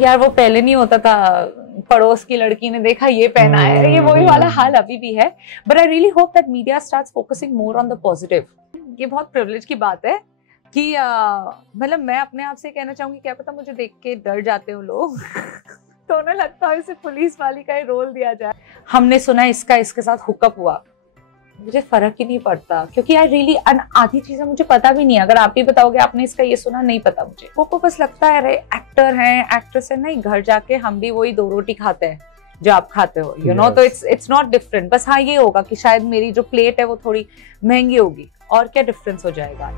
यार वो पहले नहीं होता था, पड़ोस की लड़की ने देखा ये पहना है, ये वही वाला हाल अभी भी है। But I really hope that media starts focusing more on the positive. ये बहुत प्रिविलेज की बात है कि मतलब मैं अपने आप से कहना चाहूंगी, क्या पता मुझे देख के डर जाते हो लोग तो उन्हें लगता है इसे पुलिस वाली का ही रोल दिया जाए। हमने सुना इसका इसके साथ हुकअप हुआ, मुझे फर्क ही नहीं पड़ता क्योंकि यार रियली आधी चीजें मुझे पता भी नहीं है। अगर आप भी बताओगे आपने इसका ये सुना, नहीं पता मुझे। वो बस लगता है अरे एक्टर है एक्ट्रेस है, नहीं घर जाके हम भी वही 2 रोटी खाते हैं जो आप खाते हो, यू नो। तो इट्स नॉट डिफरेंट। बस हाँ ये होगा कि शायद मेरी जो प्लेट है वो थोड़ी महंगी होगी, और क्या डिफरेंस हो जाएगा।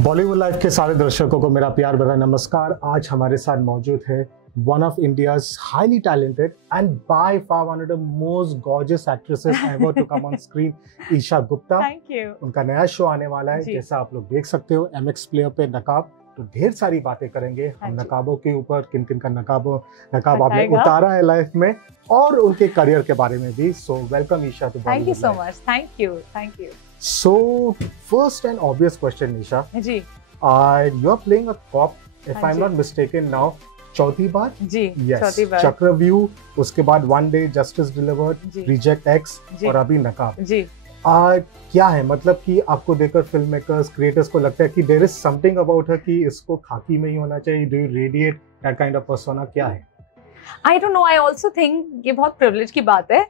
बॉलीवुड लाइव के सारे दर्शकों को मेरा प्यार भरा नमस्कार। आज हमारे साथ मौजूद है one of India's highly talented and by far one of the most gorgeous actresses ever to come on screen, Isha Gupta. Thank you। उनका नया शो आने वाला है, जैसा आप लोग देख सकते हो MX प्लेयर पे नकाब। तो ढेर सारी बातें करेंगे हम नकाबों के ऊपर, किन किन का नकाब आपने उतारा है लाइफ में, और उनके करियर के बारे में भी। So welcome Isha to Bollywood. Thank you so much. Thank you. So first and obvious question Isha ji, you are playing a cop if I am not mistaken now, चौथी बार जी। चौथी बार चक्रव्यूह, उसके बाद one day, justice delivered, reject X, और अभी नकाब जी। क्या है मतलब कि आपको देखकर फिल्म मेकर्स, क्रिएटर्स को लगता है कि there is something about her कि इसको खाकी में ही होना चाहिए? Do you radiate that kind of persona? क्या है? I don't know. I also think ये बहुत प्रिविलेज की बात है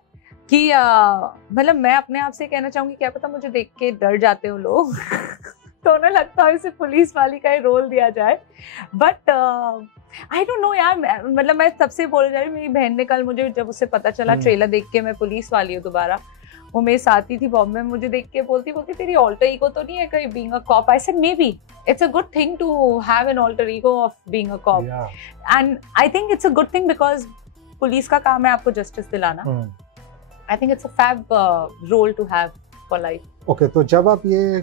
कि मतलब मैं अपने आप से कहना चाहूंगी, क्या पता मुझे देख के डर जाते हो लोग तो उन्हें लगता है इसे पुलिस वाली का ही रोल दिया जाए। बट आई डोंट नो यार, मतलब मैं तब से बोल जा रही हूँ। मेरी बहन ने कल मुझे, जब उससे पता चला ट्रेलर देख के मैं पुलिस वाली हूँ दोबारा, वो मेरे साथ ही थी बॉम्बे में, मुझे देख के बोलती तेरी ऑल्टर ईगो तो नहीं है कहीं being a cop? I said may be it's a good thing to have an alter ego of being a cop, and I think it's a good thing because police का काम है आपको justice दिलाना। I think it's a fab role to have for life. Okay, तो जब आप ये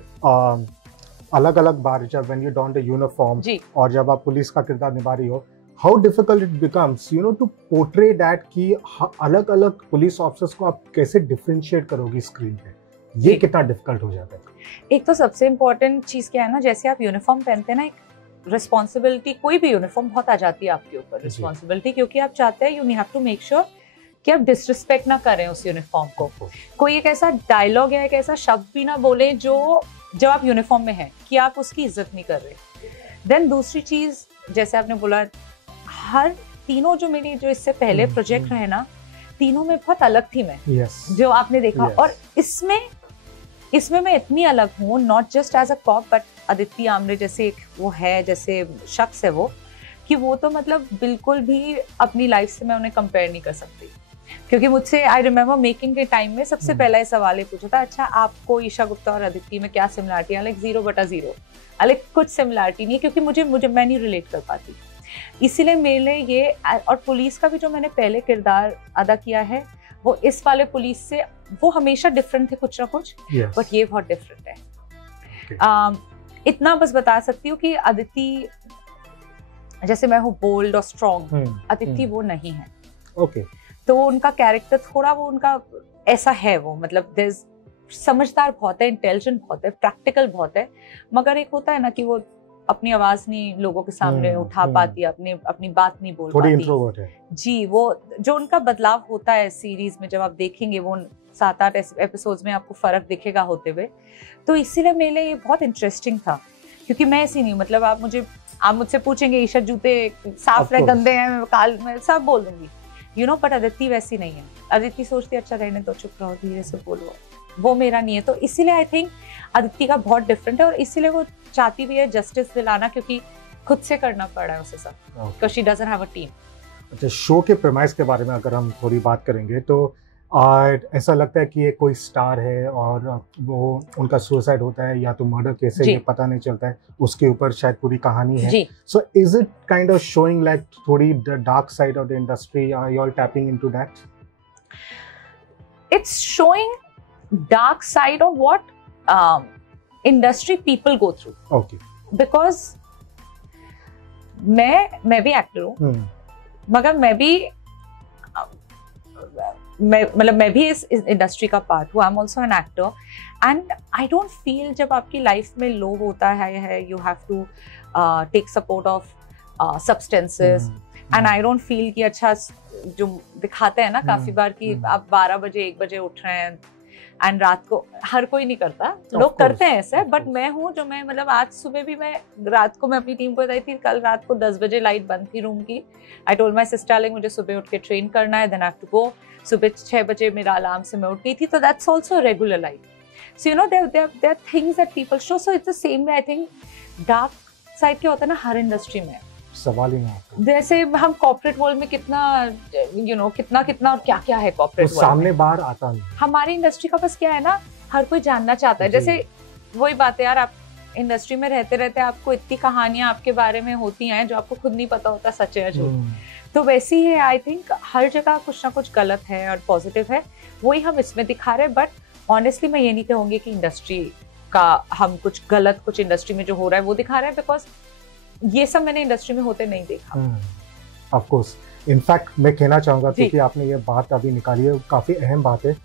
अलग अलग बार, जब when you don the uniform और जब आप पुलिस का किरदार निभा रही हो, how difficult it becomes you know to portray that कि अलग अलग पुलिस ऑफिसर्स को आप कैसे डिफरेंशिएट करोगी स्क्रीन पे? ये कितना डिफिकल्ट हो जाता है? एक तो सबसे इम्पोर्टेंट चीज क्या है ना, जैसे आप यूनिफॉर्म पहनते हैं ना, एक रिस्पॉन्सिबिलिटी, कोई भी यूनिफॉर्म बहुत आ जाती है आपके ऊपर रिस्पॉन्सिबिलिटी, क्योंकि आप चाहते हैं, you have to make sure कि आप डिसरिस्पेक्ट ना करें उस यूनिफॉर्म को। कोई एक ऐसा डायलॉग या एक ऐसा शब्द भी ना बोले जो जब आप यूनिफॉर्म में हैं कि आप उसकी इज्जत नहीं कर रहे। देन दूसरी चीज, जैसे आपने बोला, हर तीनों जो मेरी जो इससे पहले प्रोजेक्ट रहे ना, तीनों में बहुत अलग थी मैं, जो आपने देखा। और इसमें मैं इतनी अलग हूँ, not just as a cop but Aditi Amre जैसे एक वो है, जैसे शख्स है वो, कि वो तो मतलब बिल्कुल भी अपनी लाइफ से मैं उन्हें कंपेयर नहीं कर सकती। क्योंकि मुझसे, आई रिमेम्बर मेकिंग के टाइम में सबसे पहला ये सवाल ही पूछा था, अच्छा आपको ईशा गुप्ता और अदिति में क्या सिमिलरिटी है? लाइक 0/0, लाइक कुछ सिमिलरिटी नहीं है, क्योंकि मुझे मैं नहीं रिलेट कर पाती। इसीलिए मेरे लिए ये, और पुलिस का भी जो मैंने पहले किरदार अदा किया है, वो इस वाले पुलिस से वो हमेशा डिफरेंट थे कुछ ना कुछ, बट ये बहुत डिफरेंट है। इतना बस बता सकती हूँ कि अदिति, जैसे मैं हूँ बोल्ड और स्ट्रॉन्ग, अदिति वो नहीं है। ओके, तो उनका कैरेक्टर थोड़ा वो उनका ऐसा है, वो मतलब समझदार बहुत है, इंटेलिजेंट बहुत है, प्रैक्टिकल बहुत है, मगर एक होता है ना कि वो अपनी आवाज नहीं लोगों के सामने उठा पाती, अपनी बात नहीं बोल पाती, इंट्रोवर्ट है जी। वो जो उनका बदलाव होता है सीरीज में, जब आप देखेंगे वो 7-8 एपिसोड्स में आपको फर्क दिखेगा होते हुए। तो इसीलिए मेरे लिए ये बहुत इंटरेस्टिंग था, क्योंकि मैं ऐसी नहीं, मतलब आप मुझसे पूछेंगे ईशा जूते साफ रहे, गंदे हैं, काल, मैं सब बोल दूंगी, यू नो। बट अदिति वैसी नहीं है। अदिति सोचती अच्छा रहने दो, चुप रहो, धीरे से बोलो, वो मेरा नहीं है। तो इसीलिए आई थिंक अदिति का बहुत डिफरेंट है, और इसीलिए वो चाहती भी है जस्टिस दिलाना, क्योंकि खुद से करना पड़ रहा है उसे सब, because she doesn't have a team. अच्छा, शो के प्रेमाइस के बारे में अगर हम थोड़ी बात करेंगे, तो ऐसा लगता है कि ये कोई स्टार है और वो उनका सुसाइड होता है या तो मर्डर केस है, ये पता नहीं चलता है, उसके ऊपर शायद पूरी कहानी है। So is it kind of showing like थोड़ी dark side of the industry? Are you all tapping into that? It's showing dark side of what industry people go through. Okay. Because मैं भी एक्टर हूँ, मगर मैं भी इस industry का part हूँ। I am also an actor, and I don't feel, जब आपकी लाइफ में लो होता है, you have to take support of substances, and I don't feel कि अच्छा जो दिखाते हैं ना काफी बार कि आप 12 बजे 1 बजे उठ रहे हैं एंड रात को, हर कोई नहीं करता, लोग करते हैं ऐसे, बट मैं हूँ जो मैं मतलब आज सुबह भी मैं रात को मैं अपनी टीम को बताई थी, कल रात को 10 बजे लाइट बंद थी रूम की, I told my sister like मुझे सुबह उठ के ट्रेन करना है, then I have to go, सुबह 6 बजे मेरा अलार्म से मैं उठ गई थी, तो that's also regular life. So you know there are things that people show, so it's the same way. I think dark side क्या होता है ना हर इंडस्ट्री में, सवाल ही नहीं. जैसे हम कॉर्पोरेट वर्ल्ड में कितना कितना और क्या क्या है कॉर्पोरेट वर्ल्ड सामने बाहर आता नहीं. हमारी इंडस्ट्री का बस क्या है ना, हर कोई जानना चाहता है. जैसे वही बात है यार, आप इंडस्ट्री में रहते रहते आपको इतनी कहानियां आपके बारे में होती हैं जो आपको खुद नहीं पता होता सच है या झूठ. तो वैसे ही है, आई थिंक हर जगह कुछ ना कुछ गलत है और पॉजिटिव है, वही हम इसमें दिखा रहे हैं. बट ऑनेस्टली मैं ये नहीं कहूंगी कि इंडस्ट्री का हम कुछ गलत, कुछ इंडस्ट्री में जो हो रहा है वो दिखा रहे हैं, बिकॉज ये सब मैंने इंडस्ट्री में होते नहीं देखा. ऑफ कोर्स, इनफैक्ट मैं कहना चाहूंगा क्योंकि आपने ये बात अभी निकाली है, काफी अहम बात है.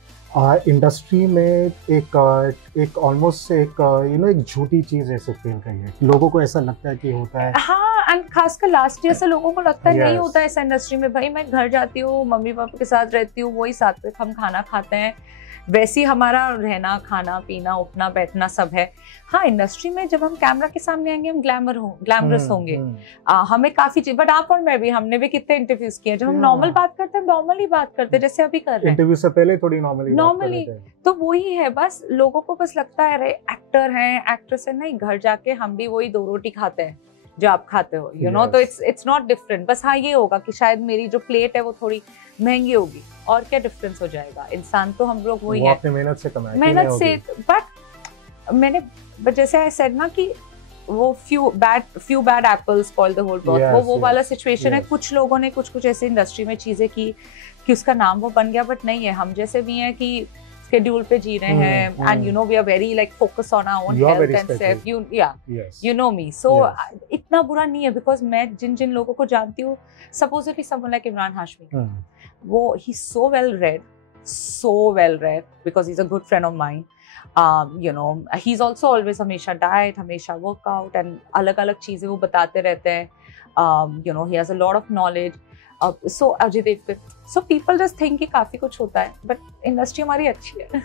इंडस्ट्री में एक ऑलमोस्ट एक झूठी चीज ऐसे फील गई है, लोगों को ऐसा लगता है कि होता है. हाँ, एंड खासकर लास्ट ईयर से लोगों को लगता है नहीं होता ऐसा इंडस्ट्री में. भाई मैं घर जाती हूँ, मम्मी पापा के साथ रहती हूँ, वही साथ में हम खाना खाते हैं, वैसे ही हमारा रहना खाना पीना उठना बैठना सब है. हाँ, इंडस्ट्री में जब हम कैमरा के सामने आएंगे हम ग्लैमरस होंगे. हमें काफी चीज, बट आप और मैं भी, हमने भी कितने इंटरव्यूज किए, जब हम नॉर्मल बात करते हैं नॉर्मली बात करते हैं जैसे अभी कर रहे हैं. इंटरव्यू से पहले थोड़ी नॉर्मली तो वही है, बस लोगों को बस लगता है अरे एक्टर हैं एक्ट्रेस है, नहीं घर जाके हम भी वही 2 रोटी खाते हैं जो आप खाते हो, यू नो. तो इट्स नॉट डिफरेंट. बस हाँ ये होगा कि शायद मेरी जो प्लेट है वो थोड़ी महंगी होगी, और क्या डिफरेंस हो जाएगा. इंसान तो हम लोग वही है, अपने मेहनत से कमाए, मेहनत से. बट जैसे आई सेड ना कि वो few bad apples spoil the whole broth. वो वाला सिचुएशन है. कुछ लोगों ने कुछ ऐसे इंडस्ट्री में चीजें की कि उसका नाम वो बन गया, बट नहीं है. हम जैसे भी हैं कि शेड्यूल पे जी रहे हैं, and you know we are very like focus on our own health and self, you know me. So इतना बुरा नहीं है, बिकॉज मैं जिन लोगों को जानती हूँ, supposedly someone like Imran Hashmi, वो ही so well read because he's a good friend of mine. You know, he's also always हमेशा डाइट, हमेशा वर्कआउट एंड अलग अलग चीजें वो बताते रहते हैं. You know, he has a lot of knowledge. So Ajay Devgan, so people just think कि काफी कुछ होता है, but इंडस्ट्री हमारी अच्छी है.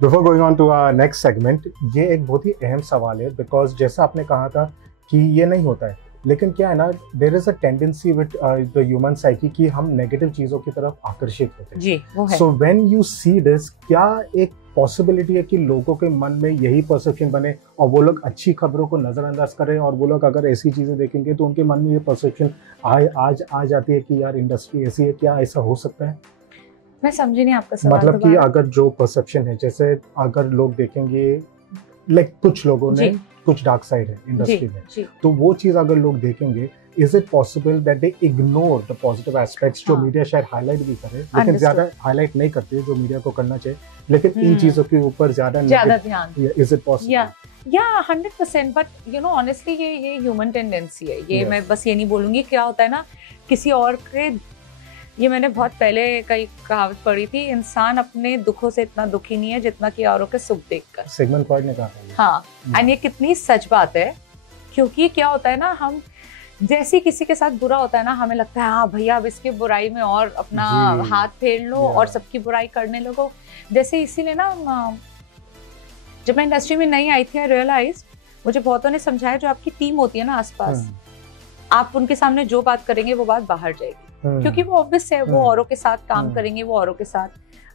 Before going on to our next segment, ये एक बहुत ही अहम सवाल है, because जैसा आपने कहा था कि ये नहीं होता है, लेकिन क्या है ना, there is a tendency with the human psyche कि हम नेगेटिव चीजों की तरफ आकर्षित होते हैं. जी, वो है. So when you see this, क्या एक पॉसिबिलिटी है कि लोगों के मन में यही परसेप्शन बने और वो लोग अच्छी खबरों को नजरअंदाज करें, और वो लोग अगर ऐसी चीजें देखेंगे तो उनके मन में ये परसेप्शन आज आ जाती है कि यार इंडस्ट्री ऐसी है? क्या ऐसा हो सकता है? मैं समझी नहीं आपका सवाल. मतलब कि अगर जो परसेप्शन है, जैसे अगर लोग देखेंगे, लाइक कुछ लोगों ने कुछ डार्क साइड है इंडस्ट्री में, तो वो चीज अगर लोग देखेंगे, is it possible that they ignore the positive aspects जो मीडिया शायद हाईलाइट भी करे, लेकिन ज्यादा हाईलाइट नहीं करती है जो मीडिया को करना चाहिए, लेकिन इन चीजों के ऊपर ज्यादा ध्यान. Is it possible? या 100%. बट यू नो ऑनेस्टली ये ह्यूमन टेंडेंसी है. ये मैं बस ये नहीं बोलूंगी. क्या होता है ना, किसी और के, ये मैंने बहुत पहले कई कहावत पढ़ी थी, इंसान अपने दुखों से इतना दुखी नहीं है जितना कि औरों के सुख देखकर. सिगमंड फ्रॉइड ने कहा. हाँ, एंड ये कितनी सच बात है, क्योंकि क्या होता है ना, हम जैसे किसी के साथ बुरा होता है ना, हमें लगता है हाँ भैया अब इसकी बुराई में और अपना हाथ फेर लो और सबकी बुराई करने लगो. जैसे इसीलिए ना, जब मैं इंडस्ट्री में नहीं आई थी, आई रियलाइज, मुझे बहुतों ने समझाया, जो आपकी टीम होती है ना आसपास, आप उनके सामने जो बात करेंगे वो बात बाहर जाएगी, क्योंकि वो ऑब्वियस है, वो औरों के साथ काम करेंगे, वो औरों के साथ.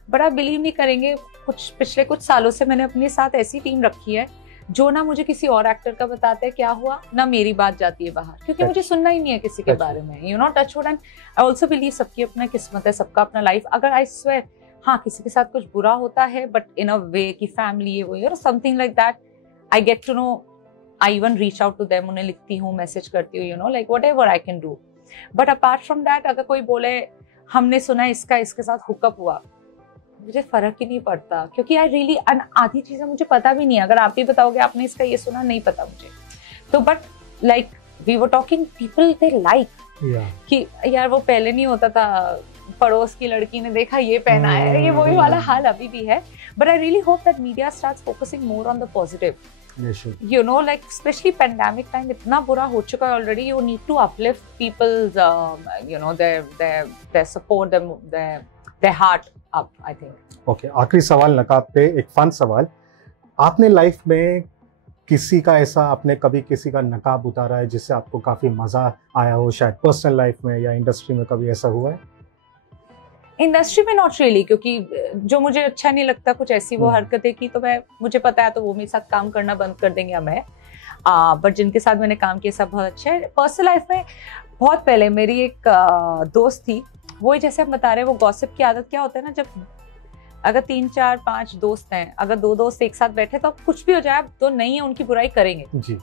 बट आप बिलीव नहीं करेंगे, पिछले कुछ सालों से मैंने अपने साथ ऐसी टीम रखी है जो ना मुझे किसी और एक्टर का बताते हैं क्या हुआ, ना मेरी बात जाती है बाहर, क्योंकि मुझे सुनना ही नहीं है किसी के बारे में. You know, touchwood. And I also believe सबकी अपना किस्मत है, सबका अपना लाइफ. अगर आई स्वेयर, हाँ किसी के साथ कुछ बुरा होता है, बट इन अ वे की फैमिली है वो, you know, something like that, I get to know, I even reach out to them, उन्हें लिखती हूँ, मैसेज करती हूँ, you know, like whatever I can do. But apart from that, अगर कोई बोले हमने सुना इसका इसके साथ हुकअप हुआ, मुझे फर्क ही नहीं पड़ता, क्योंकि आई रियली, आधी चीजें मुझे पता भी नहीं. अगर आप ही बताओगे आपने इसका ये सुना, नहीं पता मुझे. तो but like we were talking, people they like कि यार वो पहले नहीं होता था, पड़ोस की लड़की ने देखा ये पहना है, ये वही वाला हाल अभी भी है. But I really hope that media starts focusing more on the positive. You know, like especially pandemic time इतना बुरा हो चुका है already. You need to uplift people's, you know, their support, their heart up. I think. Okay, आखिरी सवाल नकाब पे, एक फन सवाल. आपने लाइफ में किसी का ऐसा, आपने कभी किसी का नकाब उतारा है जिससे आपको काफी मजा आया हो, शायद पर्सनल लाइफ में या इंडस्ट्री में कभी ऐसा हुआ है? इंडस्ट्री में नॉट रियली, क्योंकि जो मुझे अच्छा नहीं लगता कुछ ऐसी वो हरकतें की तो मुझे पता है तो वो मेरे साथ काम करना बंद कर देंगे या मैं, बट जिनके साथ मैंने काम किया सब बहुत अच्छे है. पर्सनल लाइफ में बहुत पहले मेरी एक दोस्त थी, वो जैसे आप बता रहे हैं, वो गॉसिप की आदत क्या होता है ना, जब अगर 3 4 5 दोस्त हैं, अगर 2 दोस्त एक साथ बैठे तो अब कुछ भी हो जाए, आप तो नहीं है उनकी बुराई करेंगे जी.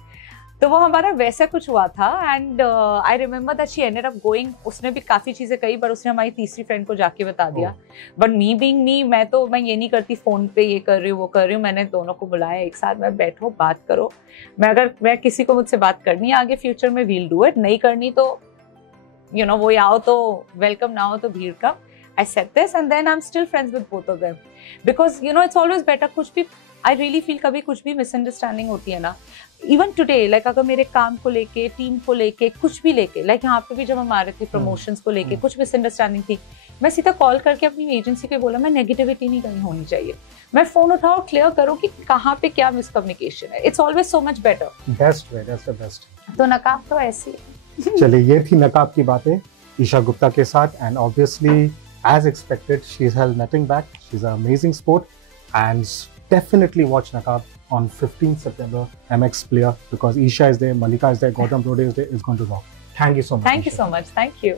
तो वो हमारा वैसा कुछ हुआ था. And I remember that she ended up going. उसने भी काफी चीजें कही, पर उसने हमारी तीसरी फ्रेंड को जाके बता दिया. बट मी बीइंग मी, मैं ये नहीं करती फोन पे ये कर रही हूँ वो कर रही हूँ. मैंने दोनों को बुलाया एक साथ, मैं बैठो बात करो. मैं किसी को मुझसे बात करनी है आगे फ्यूचर में, वील डू इट. नहीं करनी तो यू नो, वो आओ तो वेलकम, ना हो तो भीड़ का. I said this and then I'm still friends with both of them because you know it's always better. कुछ भी I really feel कभी कुछ भी misunderstanding होती है ना, even today like अगर मेरे काम को लेके, टीम को लेके, कुछ भी लेके, like यहाँ पे भी जब हम आ रहे थे प्रमोशंस को लेके कुछ मिसअंडरस्टैंडिंग थी, मैं सीधा कॉल करके अपनी एजेंसी को बोला मैं नेगेटिविटी नहीं कहीं होनी चाहिए, मैं फोन उठाओ क्लियर करो कि कहाँ पे क्या मिसकम्युनिकेशन है. It's always so much better. Best way, that's the best. तो नकाब तो ऐसी है. चलिए, ये थी नकाब की बातें ईशा गुप्ता के साथ. And obviously as expected, she's held nothing back. She's an amazing sport, and definitely watch Naqab on 15th September, MX Player, because Isha is there, Malika is there, Gautam Brode is there. It's going to rock. Thank you so much. Thank you so much. Thank you.